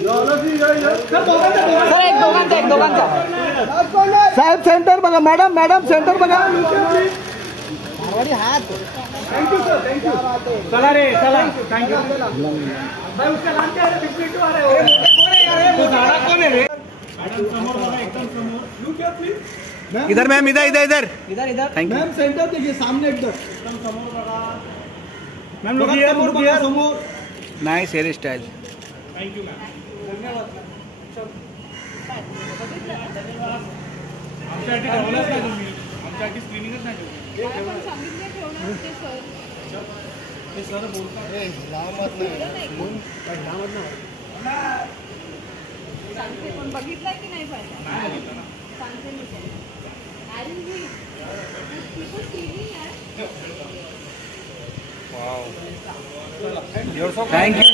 एक दोघांचा साहेब सेंटर बघा, मॅडम सेंटर बघा. हात. Thank you sir, thank you. चला रे चला. थँक्यू. भाई उसका नाम क्या है? बिस्किट आ रहे हो. कौन है रे? एकदम समोर. Look here please. इधर मैम, इधर. Thank you. मैम सेंटर देखिए, सामने एकदम समोर बघा. मैम लुक हियर, समोर. Nice hairstyle. Thank you ma'am. धन्यवाद. आमच्यासाठी ठेवलंच नाही तुम्ही. आमच्यासाठी स्क्रीनिंगच नाही ठेवली. ते सर बोलतात. बघितलं की नाही पाहिजे. सांगते मी थँक्यू.